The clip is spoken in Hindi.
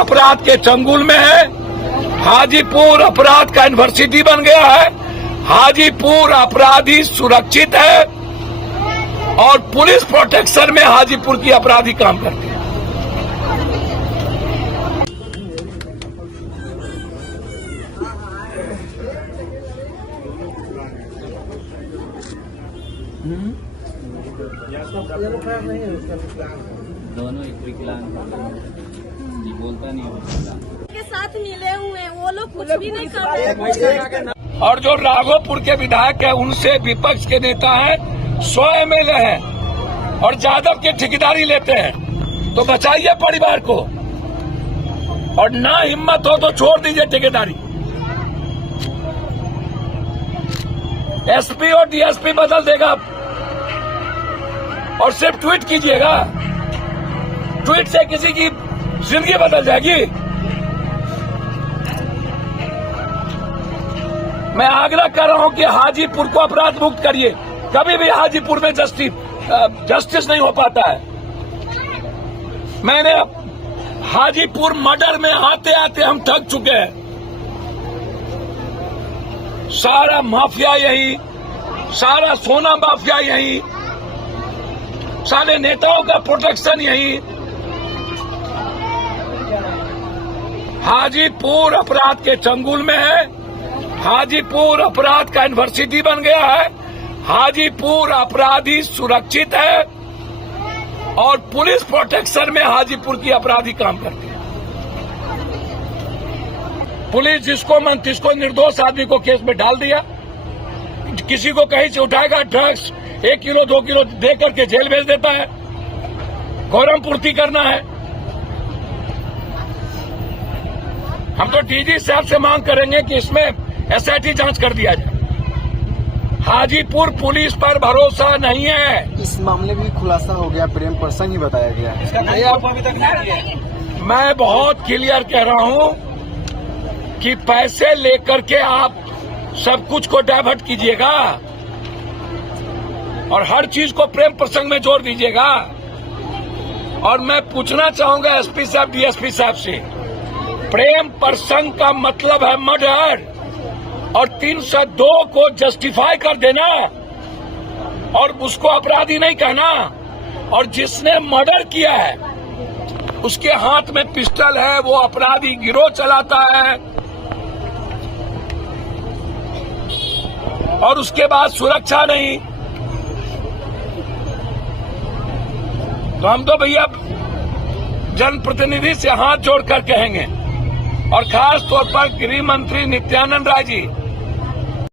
अपराध के चंगुल में है। हाजीपुर अपराध का यूनिवर्सिटी बन गया है। हाजीपुर अपराधी सुरक्षित है और पुलिस प्रोटेक्शन में हाजीपुर की अपराधी काम करते हैं। दोनों एक विकलांग जी बोलता नहीं के साथ मिले हुए हैं, वो लोग कुछ भी नहीं कर रहे। और जो राघोपुर के विधायक है उनसे विपक्ष के नेता हैं, 100 एमएलए हैं और जादव की ठेकेदारी लेते हैं। तो बचाइए परिवार को और ना हिम्मत हो तो छोड़ दीजिए ठेकेदारी। एसपी और डीएसपी बदल देगा और सिर्फ ट्वीट कीजिएगा। ट्वीट से किसी की जिंदगी बदल जाएगी। मैं आग्रह कर रहा हूं कि हाजीपुर को अपराध मुक्त करिए। कभी भी हाजीपुर में जस्टिस नहीं हो पाता है। मैंने हाजीपुर मर्डर में आते आते हम थक चुके हैं। सारा माफिया यही, सारा सोना माफिया यही, सारे नेताओं का प्रोटेक्शन यही। हाजीपुर अपराध के चंगुल में है। हाजीपुर अपराध का यूनिवर्सिटी बन गया है। हाजीपुर अपराधी सुरक्षित है और पुलिस प्रोटेक्शन में हाजीपुर की अपराधी काम करते हैं। पुलिस जिसको निर्दोष आदमी को केस में डाल दिया, किसी को कहीं से उठाएगा, ड्रग्स 1 किलो 2 किलो दे करके जेल भेज देता है। गौरव पूर्ति करना है। हम तो डीजी साहब से मांग करेंगे कि इसमें एसआईटी जांच कर दिया जाए। हाजीपुर पुलिस पर भरोसा नहीं है। इस मामले में खुलासा हो गया, प्रेम पर्सन ही बताया गया है। मैं बहुत क्लियर कह रहा हूं कि पैसे लेकर के आप सब कुछ को डाइवर्ट कीजिएगा और हर चीज को प्रेम प्रसंग में जोड़ दीजिएगा। और मैं पूछना चाहूंगा एसपी साहब, डीएसपी साहब से, प्रेम प्रसंग का मतलब है मर्डर और 302 को जस्टिफाई कर देना और उसको अपराधी नहीं कहना। और जिसने मर्डर किया है उसके हाथ में पिस्टल है, वो अपराधी गिरोह चलाता है और उसके बाद सुरक्षा नहीं। तो हम तो भैया जनप्रतिनिधि से हाथ जोड़कर कहेंगे और खास तौर पर गृह मंत्री नित्यानंद राय जी,